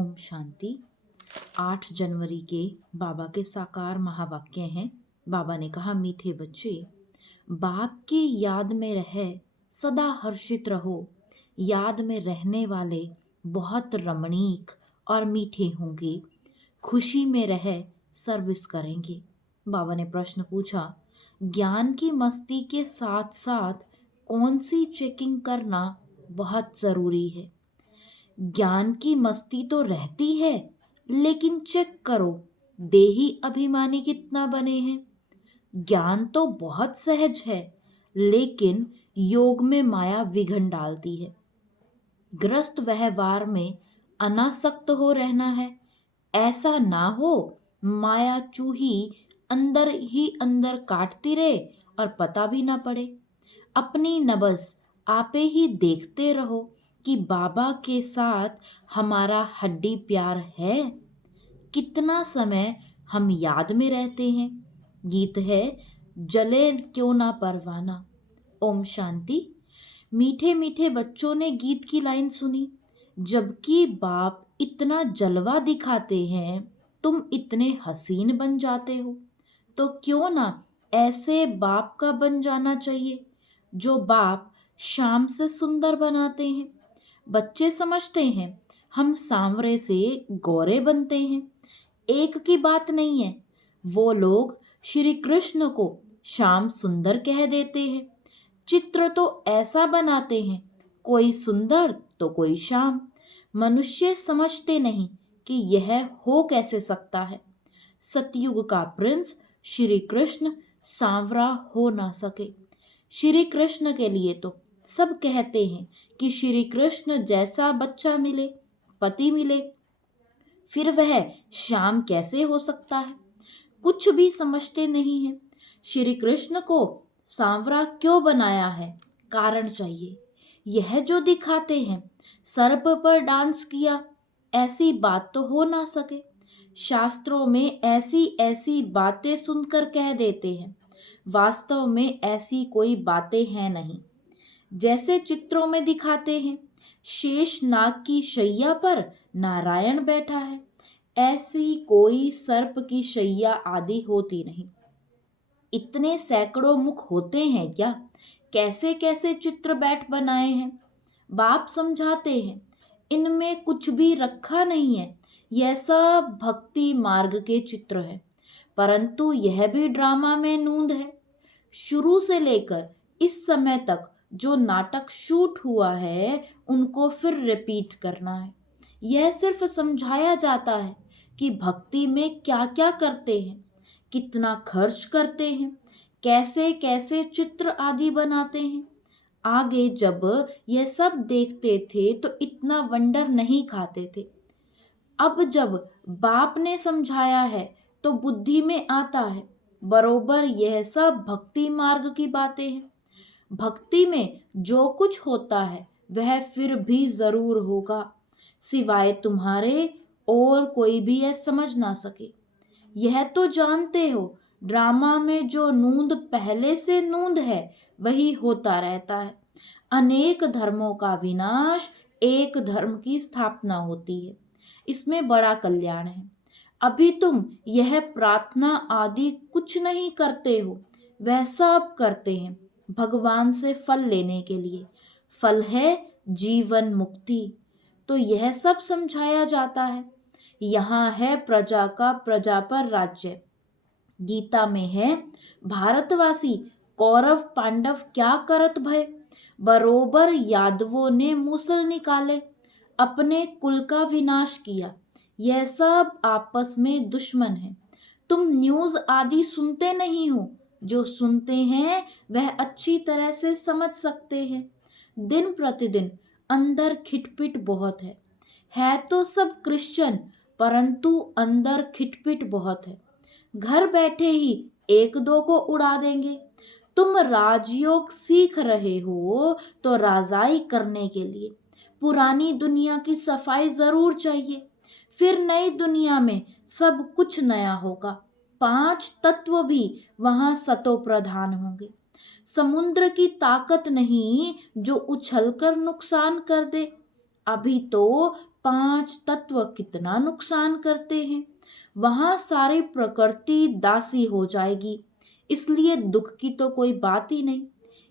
ओम शांति। 8 जनवरी के बाबा के साकार महावाक्य हैं। बाबा ने कहा, मीठे बच्चे, बाप की याद में रहे सदा हर्षित रहो। याद में रहने वाले बहुत रमणीक और मीठे होंगे। खुशी में रहे सर्विस करेंगे। बाबा ने प्रश्न पूछा, ज्ञान की मस्ती के साथ साथ कौन सी चेकिंग करना बहुत ज़रूरी है? ज्ञान की मस्ती तो रहती है, लेकिन चेक करो देही अभिमानी कितना बने हैं। ज्ञान तो बहुत सहज है, लेकिन योग में माया विघन डालती है। ग्रस्त व्यवहार में अनासक्त हो रहना है। ऐसा ना हो माया चूही अंदर ही अंदर काटती रहे और पता भी ना पड़े। अपनी नब्ज आपे ही देखते रहो कि बाबा के साथ हमारा हड्डी प्यार है। कितना समय हम याद में रहते हैं। गीत है, जले क्यों ना परवाना। ओम शांति। मीठे मीठे बच्चों ने गीत की लाइन सुनी, जबकि बाप इतना जलवा दिखाते हैं, तुम इतने हसीन बन जाते हो। तो क्यों ना ऐसे बाप का बन जाना चाहिए, जो बाप शाम से सुंदर बनाते हैं। बच्चे समझते हैं हम सांवरे से गोरे बनते हैं। एक की बात नहीं है। वो लोग श्री कृष्ण को श्याम सुंदर कह देते हैं। चित्र तो ऐसा बनाते हैं, कोई सुंदर तो कोई श्याम। मनुष्य समझते नहीं कि यह हो कैसे सकता है। सतयुग का प्रिंस श्री कृष्ण सांवरा हो ना सके। श्री कृष्ण के लिए तो सब कहते हैं कि श्री कृष्ण जैसा बच्चा मिले, पति मिले, फिर वह श्याम कैसे हो सकता है। कुछ भी समझते नहीं है। श्री कृष्ण को सांवरा क्यों बनाया है, कारण चाहिए। यह जो दिखाते हैं सर्प पर डांस किया, ऐसी बात तो हो ना सके। शास्त्रों में ऐसी ऐसी बातें सुनकर कह देते हैं, वास्तव में ऐसी कोई बातें हैं नहीं। जैसे चित्रों में दिखाते हैं शेष नाग की शैया पर नारायण बैठा है, ऐसी कोई सर्प की शैया आदि होती नहीं। इतने सैकड़ों मुख होते हैं क्या? कैसे कैसे चित्र बैठ बनाए हैं। बाप समझाते हैं इनमें कुछ भी रखा नहीं है, यह सब भक्ति मार्ग के चित्र है। परंतु यह भी ड्रामा में नूंद है। शुरू से लेकर इस समय तक जो नाटक शूट हुआ है, उनको फिर रिपीट करना है। यह सिर्फ समझाया जाता है कि भक्ति में क्या क्या करते हैं, कितना खर्च करते हैं, कैसे कैसे चित्र आदि बनाते हैं। आगे जब यह सब देखते थे तो इतना वंडर नहीं खाते थे। अब जब बाप ने समझाया है तो बुद्धि में आता है, बरोबर यह सब भक्ति मार्ग की बातें हैं। भक्ति में जो कुछ होता है वह फिर भी जरूर होगा, सिवाय तुम्हारे और कोई भी यह समझ ना सके। यह तो जानते हो, ड्रामा में जो नूंद पहले से नूंद है वही होता रहता है। अनेक धर्मों का विनाश, एक धर्म की स्थापना होती है। इसमें बड़ा कल्याण है। अभी तुम यह प्रार्थना आदि कुछ नहीं करते हो, वह सब करते हैं भगवान से फल लेने के लिए। फल है जीवन मुक्ति। तो यह सब समझाया जाता है। यहाँ है प्रजा का प्रजा पर राज्य। गीता में है, भारतवासी कौरव पांडव क्या करत भय, बरोबर यादवों ने मूसल निकाले, अपने कुल का विनाश किया। यह सब आपस में दुश्मन है। तुम न्यूज आदि सुनते नहीं हो, जो सुनते हैं वह अच्छी तरह से समझ सकते हैं। दिन प्रतिदिन अंदर खिटपिट बहुत है तो सब क्रिश्चियन, परंतु अंदर खिटपिट बहुत है। घर बैठे ही एक दो को उड़ा देंगे। तुम राजयोग सीख रहे हो तो राजाई करने के लिए पुरानी दुनिया की सफाई जरूर चाहिए। फिर नई दुनिया में सब कुछ नया होगा। 5 तत्व भी वहां सतो प्रधान होंगे। समुद्र की ताकत नहीं जो उछलकर नुकसान कर दे। अभी तो 5 तत्व कितना नुकसान करते हैं, वहां सारी प्रकृति दासी हो जाएगी। इसलिए दुख की तो कोई बात ही नहीं।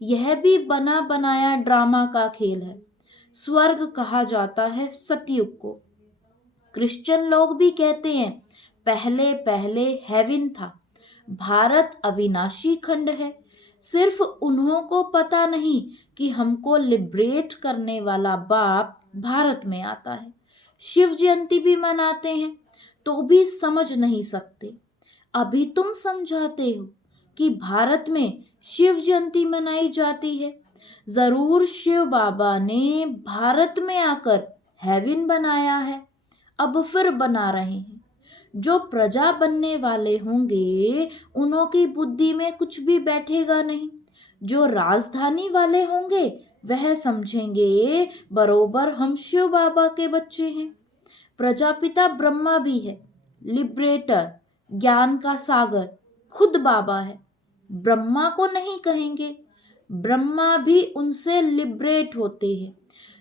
यह भी बना बनाया ड्रामा का खेल है। स्वर्ग कहा जाता है सतयुग को। क्रिश्चियन लोग भी कहते हैं पहले पहले हेवन था। भारत अविनाशी खंड है। सिर्फ उन्हों को पता नहीं कि हमको लिबरेट करने वाला बाप भारत में आता है। शिव जयंती भी मनाते हैं तो भी समझ नहीं सकते। अभी तुम समझाते हो कि भारत में शिव जयंती मनाई जाती है। जरूर शिव बाबा ने भारत में आकर हेवन बनाया है, अब फिर बना रहे हैं। जो प्रजा बनने वाले होंगे उन्हों की बुद्धि में कुछ भी बैठेगा नहीं। जो राजधानी वाले होंगे वह समझेंगे बरोबर हम शिव बाबा के बच्चे हैं। प्रजापिता ब्रह्मा भी है, लिबरेटर, ज्ञान का सागर खुद बाबा है। ब्रह्मा को नहीं कहेंगे, ब्रह्मा भी उनसे लिबरेट होते हैं।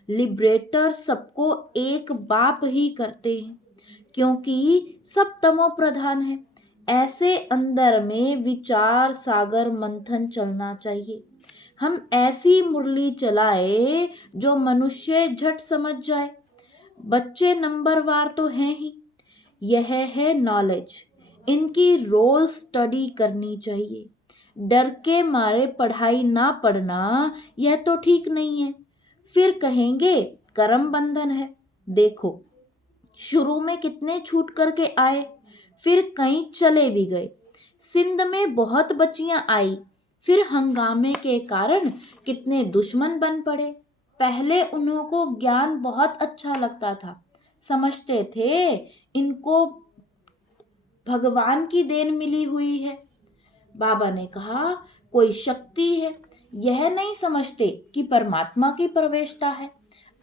लिबरेटर सबको एक बाप ही करते हैं क्योंकि सब तमो प्रधान है। ऐसे अंदर में विचार सागर मंथन चलना चाहिए। हम ऐसी मुरली चलाए जो मनुष्य झट समझ जाए। बच्चे नंबरवार तो हैं ही। यह है नॉलेज। इनकी रोल स्टडी करनी चाहिए। डर के मारे पढ़ाई ना पढ़ना यह तो ठीक नहीं है। फिर कहेंगे कर्म बंधन है। देखो शुरू में कितने छूट करके आए, फिर कई चले भी गए। सिंध में बहुत बच्चियां आई, फिर हंगामे के कारण कितने दुश्मन बन पड़े। पहले उन्हों को ज्ञान बहुत अच्छा लगता था, समझते थे इनको भगवान की देन मिली हुई है। बाबा ने कहा कोई शक्ति है, यह नहीं समझते कि परमात्मा की प्रवेशता है।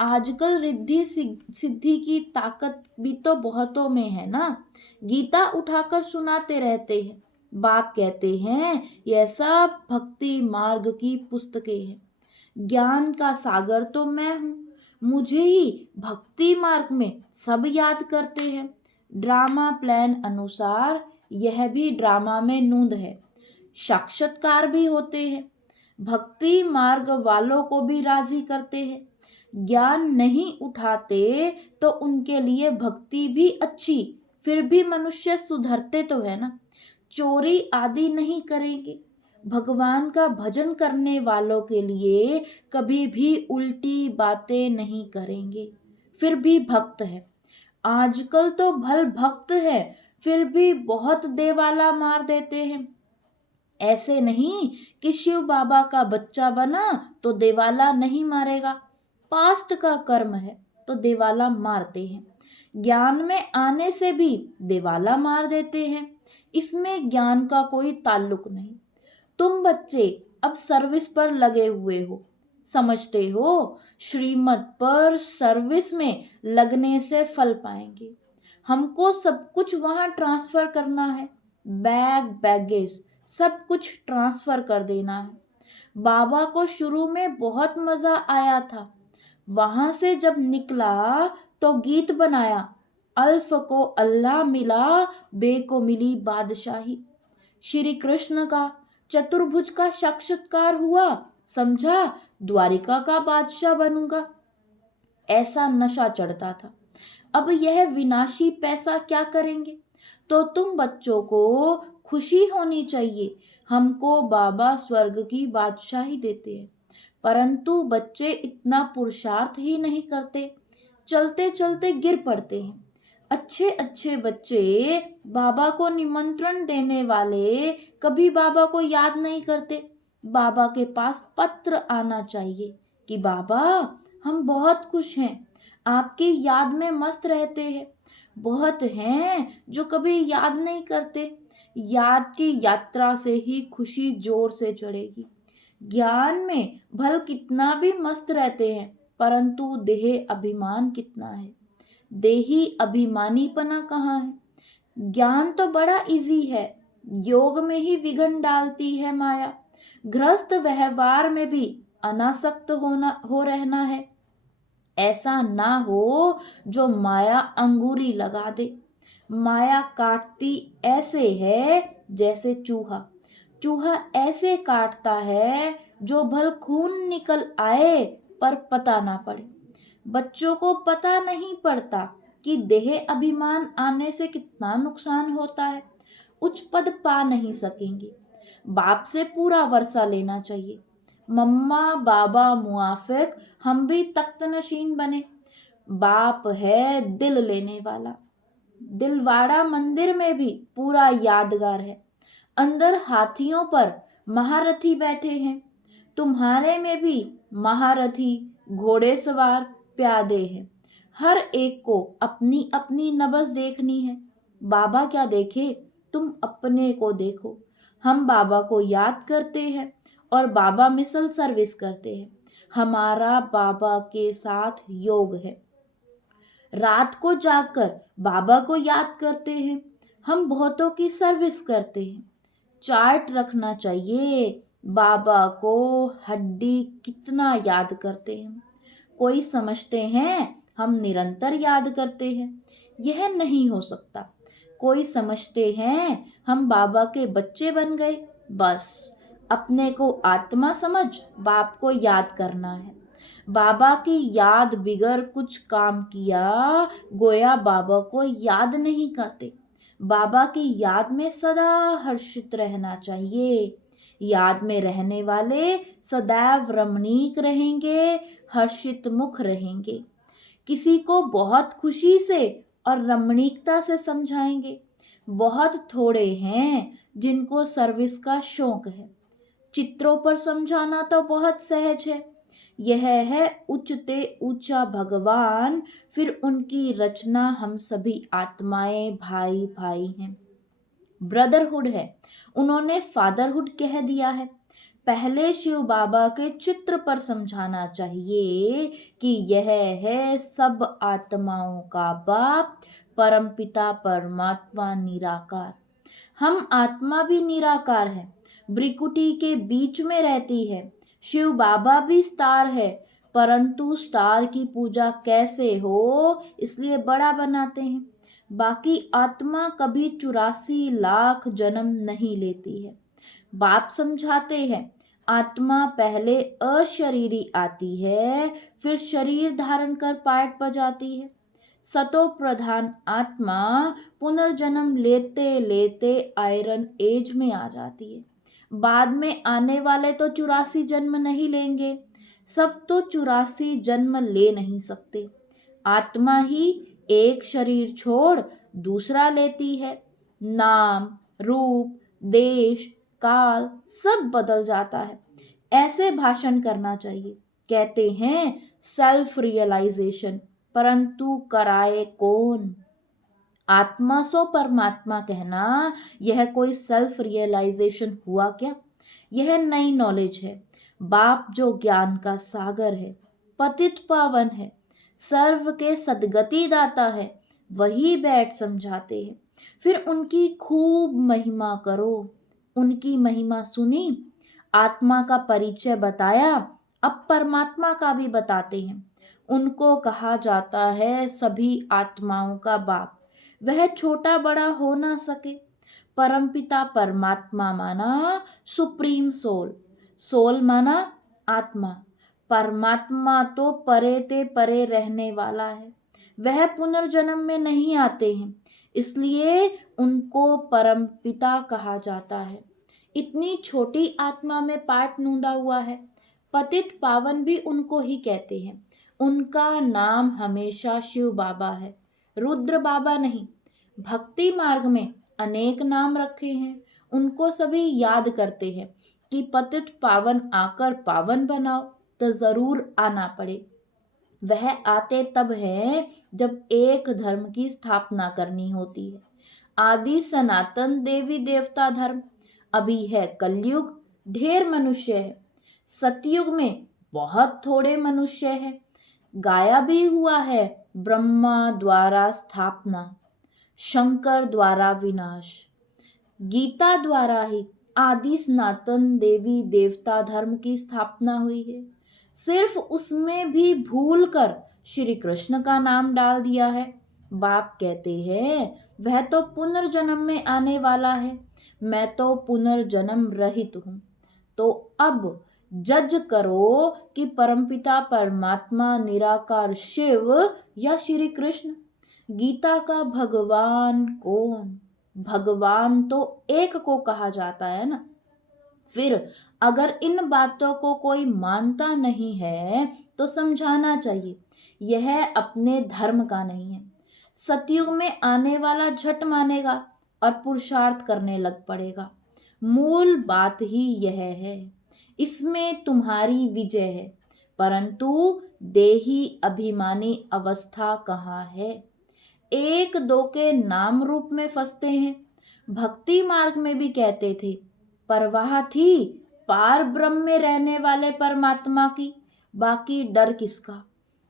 आजकल रिद्धि सिद्धि की ताकत भी तो बहुतों में है ना। गीता उठाकर सुनाते रहते हैं। बाप कहते हैं यह सब भक्ति मार्ग की पुस्तकें हैं। ज्ञान का सागर तो मैं हूँ, मुझे ही भक्ति मार्ग में सब याद करते हैं। ड्रामा प्लान अनुसार यह भी ड्रामा में नूंद है। साक्षात्कार भी होते हैं, भक्ति मार्ग वालों को भी राजी करते हैं। ज्ञान नहीं उठाते तो उनके लिए भक्ति भी अच्छी, फिर भी मनुष्य सुधरते तो है ना। चोरी आदि नहीं करेंगे। भगवान का भजन करने वालों के लिए कभी भी उल्टी बातें नहीं करेंगे, फिर भी भक्त है। आजकल तो भल भक्त है फिर भी बहुत देवाला मार देते हैं। ऐसे नहीं कि शिव बाबा का बच्चा बना तो देवाला नहीं मारेगा। पास्ट का कर्म है तो देवाला मारते हैं। ज्ञान में आने से भी देवाला मार देते हैं। इसमें ज्ञान का कोई ताल्लुक नहीं। तुम बच्चे अब सर्विस पर लगे हुए हो, समझते हो श्रीमत पर सर्विस में लगने से फल पाएंगे। हमको सब कुछ वहां ट्रांसफर करना है। बैगेज सब कुछ ट्रांसफर कर देना है। बाबा को शुरू में बहुत मजा आया था। वहां से जब निकला तो गीत बनाया, अल्फ को अल्लाह मिला, बे को मिली बादशाही। श्री कृष्ण का चतुर्भुज का साक्षात्कार हुआ, समझा द्वारिका का बादशाह बनूंगा। ऐसा नशा चढ़ता था। अब यह विनाशी पैसा क्या करेंगे। तो तुम बच्चों को खुशी होनी चाहिए, हमको बाबा स्वर्ग की बादशाही देते हैं। परंतु बच्चे इतना पुरुषार्थ ही नहीं करते, चलते चलते गिर पड़ते हैं। अच्छे अच्छे बच्चे बाबा को निमंत्रण देने वाले कभी बाबा को याद नहीं करते। बाबा के पास पत्र आना चाहिए कि बाबा हम बहुत खुश हैं, आपकी याद में मस्त रहते हैं। बहुत हैं जो कभी याद नहीं करते। याद की यात्रा से ही खुशी जोर से चढ़ेगी। ज्ञान में भल कितना भी मस्त रहते हैं, परंतु देह अभिमान कितना है। देही अभिमानीपना कहाँ है। ज्ञान तो बड़ा इजी है, योग में ही विघन डालती है माया। गृहस्थ व्यवहार में भी अनासक्त हो रहना है। ऐसा ना हो जो माया अंगूरी लगा दे। माया काटती ऐसे है जैसे चूहा, चूहा ऐसे काटता है जो भल खून निकल आए पर पता ना पड़े। बच्चों को पता नहीं पड़ता कि देह अभिमान आने से कितना नुकसान होता है। उच्च पद पा नहीं सकेंगे। बाप से पूरा वर्षा लेना चाहिए। मम्मा बाबा मुआफिक हम भी तख्त नशीन बने। बाप है दिल लेने वाला। दिलवाड़ा मंदिर में भी पूरा यादगार है। अंदर हाथियों पर महारथी बैठे हैं। तुम्हारे में भी महारथी, घोड़ेसवार, प्यादे हैं। हर एक को अपनी अपनी नब्ज देखनी है। बाबा क्या देखे, तुम अपने को देखो। हम बाबा को याद करते हैं और बाबा मिसल सर्विस करते हैं। हमारा बाबा के साथ योग है। रात को जागकर बाबा को याद करते हैं। हम बहुतों की सर्विस करते हैं। चार्ट रखना चाहिए बाबा को हड्डी कितना याद करते हैं। कोई समझते हैं हम निरंतर याद करते हैं। यह नहीं हो सकता। कोई समझते हैं हम बाबा के बच्चे बन गए। बस अपने को आत्मा समझ बाप को याद करना है। बाबा की याद बिगर कुछ काम किया गोया बाबा को याद नहीं करते। बाबा की याद में सदा हर्षित रहना चाहिए। याद में रहने वाले सदैव रमणीक रहेंगे, हर्षित मुख रहेंगे। किसी को बहुत खुशी से और रमणीकता से समझाएंगे। बहुत थोड़े हैं जिनको सर्विस का शौक है। चित्रों पर समझाना तो बहुत सहज है। यह है उच्चते ऊंचा भगवान, फिर उनकी रचना हम सभी आत्माएं भाई भाई हैं। ब्रदरहुड है, उन्होंने फादरहुड कह दिया है। पहले शिव बाबा के चित्र पर समझाना चाहिए कि यह है सब आत्माओं का बाप, परमपिता परमात्मा निराकार। हम आत्मा भी निराकार है, ब्रिकुटी के बीच में रहती है। शिव बाबा भी स्टार है, परंतु स्टार की पूजा कैसे हो इसलिए बड़ा बनाते हैं। बाकी आत्मा कभी 84 लाख जन्म नहीं लेती है। बाप समझाते हैं आत्मा पहले अशरीरी आती है, फिर शरीर धारण कर पाठ बजाती है। सतो प्रधान आत्मा पुनर्जन्म लेते लेते आयरन एज में आ जाती है। बाद में आने वाले तो 84 जन्म नहीं लेंगे। सब तो 84 जन्म ले नहीं सकते। आत्मा ही एक शरीर छोड़ दूसरा लेती है। नाम, रूप, देश, काल सब बदल जाता है। ऐसे भाषण करना चाहिए। कहते हैं सेल्फ रियलाइजेशन, परंतु कराए कौन? आत्मा सो परमात्मा कहना, यह कोई सेल्फ रियलाइजेशन हुआ क्या? यह नई नॉलेज है। बाप जो ज्ञान का सागर है, पतित पावन है, सर्व के सदगति दाता है, वही बैठ समझाते हैं। फिर उनकी खूब महिमा करो। उनकी महिमा सुनी, आत्मा का परिचय बताया, अब परमात्मा का भी बताते हैं। उनको कहा जाता है सभी आत्माओं का बाप। वह छोटा बड़ा हो ना सके। परमपिता परमात्मा माना सुप्रीम सोल, सोल माना आत्मा। परमात्मा तो परे ते परे रहने वाला है। वह पुनर्जन्म में नहीं आते हैं, इसलिए उनको परमपिता कहा जाता है। इतनी छोटी आत्मा में पाठ नूंदा हुआ है। पतित पावन भी उनको ही कहते हैं। उनका नाम हमेशा शिव बाबा है, रुद्र बाबा नहीं। भक्ति मार्ग में अनेक नाम रखे हैं, उनको सभी याद करते हैं कि पतित पावन आकर पावन बनाओ, तो जरूर आना पड़े। वह आते तब हैं जब एक धर्म की स्थापना करनी होती है। आदि सनातन देवी देवता धर्म। अभी है कलयुग, ढेर मनुष्य है। सतयुग में बहुत थोड़े मनुष्य हैं। गाया भी हुआ है ब्रह्मा द्वारा स्थापना, शंकर द्वारा विनाश। गीता द्वारा ही आदि सनातन देवी देवता धर्म की स्थापना हुई है। सिर्फ उसमें भी भूल कर श्री कृष्ण का नाम डाल दिया है। बाप कहते हैं वह तो पुनर्जन्म में आने वाला है, मैं तो पुनर्जन्म रहित हूँ। तो अब जज करो कि परमपिता परमात्मा निराकार शिव या श्री कृष्ण। गीता का भगवान कौन? भगवान तो एक को कहा जाता है ना। फिर अगर इन बातों को कोई मानता नहीं है तो समझाना चाहिए, यह अपने धर्म का नहीं है। सतयुग में आने वाला झट मानेगा और पुरुषार्थ करने लग पड़ेगा। मूल बात ही यह है, इसमें तुम्हारी विजय है, परंतु देही अभिमानी अवस्था कहाँ है? एक दो के नाम रूप में फंसते हैं। भक्ति मार्ग में भी कहते थे परवाह थी पार ब्रह्म में रहने वाले परमात्मा की, बाकी डर किसका।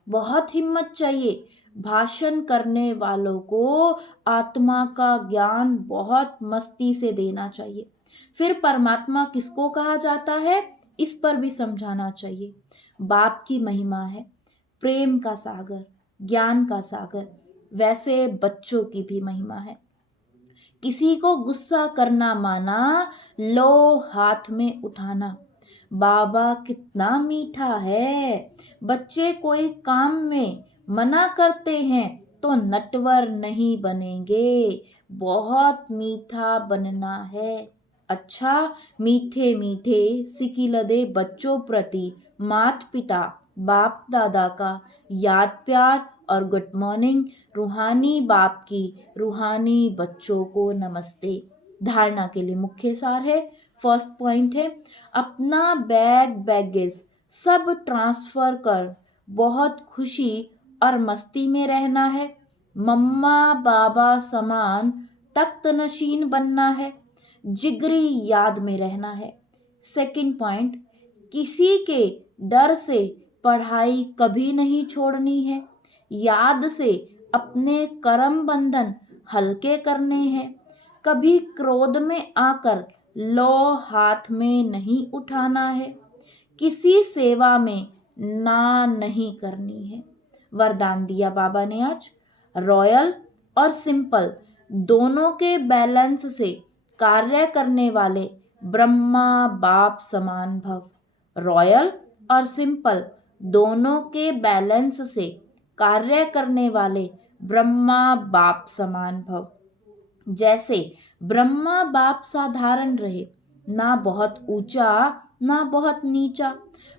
बहुत हिम्मत चाहिए। भाषण करने वालों को आत्मा का ज्ञान बहुत मस्ती से देना चाहिए। फिर परमात्मा किसको कहा जाता है इस पर भी समझाना चाहिए। बाप की महिमा है प्रेम का सागर, ज्ञान का सागर, वैसे बच्चों की भी महिमा है। किसी को गुस्सा करना माना, लो हाथ में उठाना। बाबा कितना मीठा है। बच्चे कोई काम में मना करते हैं तो नटवर नहीं बनेंगे, बहुत मीठा बनना है। अच्छा, मीठे मीठे सिकिलदे बच्चों प्रति माता पिता बाप दादा का याद प्यार और गुड मॉर्निंग। रूहानी बाप की रूहानी बच्चों को नमस्ते। धारणा के लिए मुख्य सार है, फर्स्ट पॉइंट है अपना बैगेज सब ट्रांसफर कर बहुत खुशी और मस्ती में रहना है। मम्मा बाबा समान तख्त नशीन बनना है, जिगरी याद में रहना है। सेकंड पॉइंट, किसी के डर से पढ़ाई कभी नहीं छोड़नी है, याद से अपने कर्म बंधन हल्के करने हैं। कभी क्रोध में आकर लो हाथ में नहीं उठाना है, किसी सेवा में ना नहीं करनी है। वरदान दिया बाबा ने आज, रॉयल और सिंपल दोनों के बैलेंस से कार्य करने वाले ब्रह्मा बाप समान भव। रॉयल और सिंपल दोनों के बैलेंस से कार्य करने वाले ब्रह्मा बाप समान भव। जैसे ब्रह्मा बाप साधारण रहे, ना बहुत ऊंचा ना बहुत नीचा।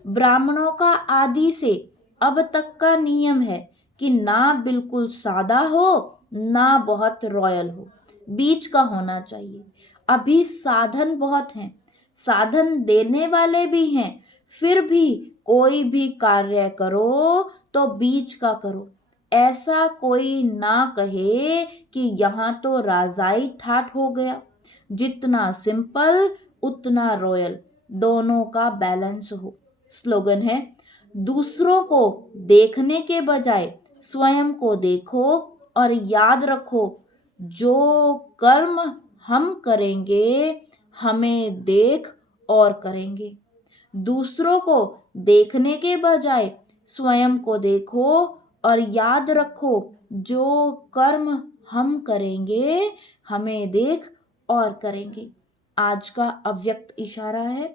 ब्राह्मणों का आदि से अब तक का नियम है कि ना बिल्कुल सादा हो ना बहुत रॉयल हो, बीच का होना चाहिए। अभी साधन बहुत हैं, साधन देने वाले भी हैं, फिर भी कोई भी कार्य करो तो बीच का करो। ऐसा कोई ना कहे कि यहाँ तो राजाई ठाठ हो गया। जितना सिंपल उतना रॉयल, दोनों का बैलेंस हो। स्लोगन है, दूसरों को देखने के बजाय स्वयं को देखो और याद रखो जो कर्म हम करेंगे हमें देख और करेंगे। दूसरों को देखने के बजाय स्वयं को देखो और याद रखो जो कर्म हम करेंगे हमें देख और करेंगे। आज का अव्यक्त इशारा है,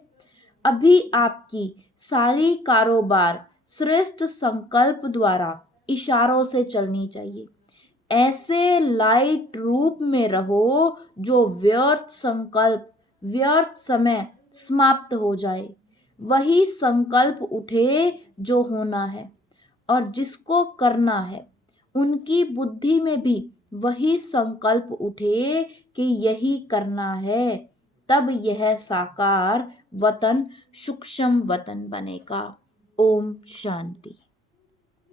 अभी आपकी सारी कारोबार श्रेष्ठ संकल्प द्वारा इशारों से चलनी चाहिए। ऐसे लाइट रूप में रहो जो व्यर्थ संकल्प व्यर्थ समय समाप्त हो जाए। वही संकल्प उठे जो होना है और जिसको करना है, उनकी बुद्धि में भी वही संकल्प उठे कि यही करना है। तब यह साकार वतन सूक्ष्म वतन बनेगा। ओम शांति।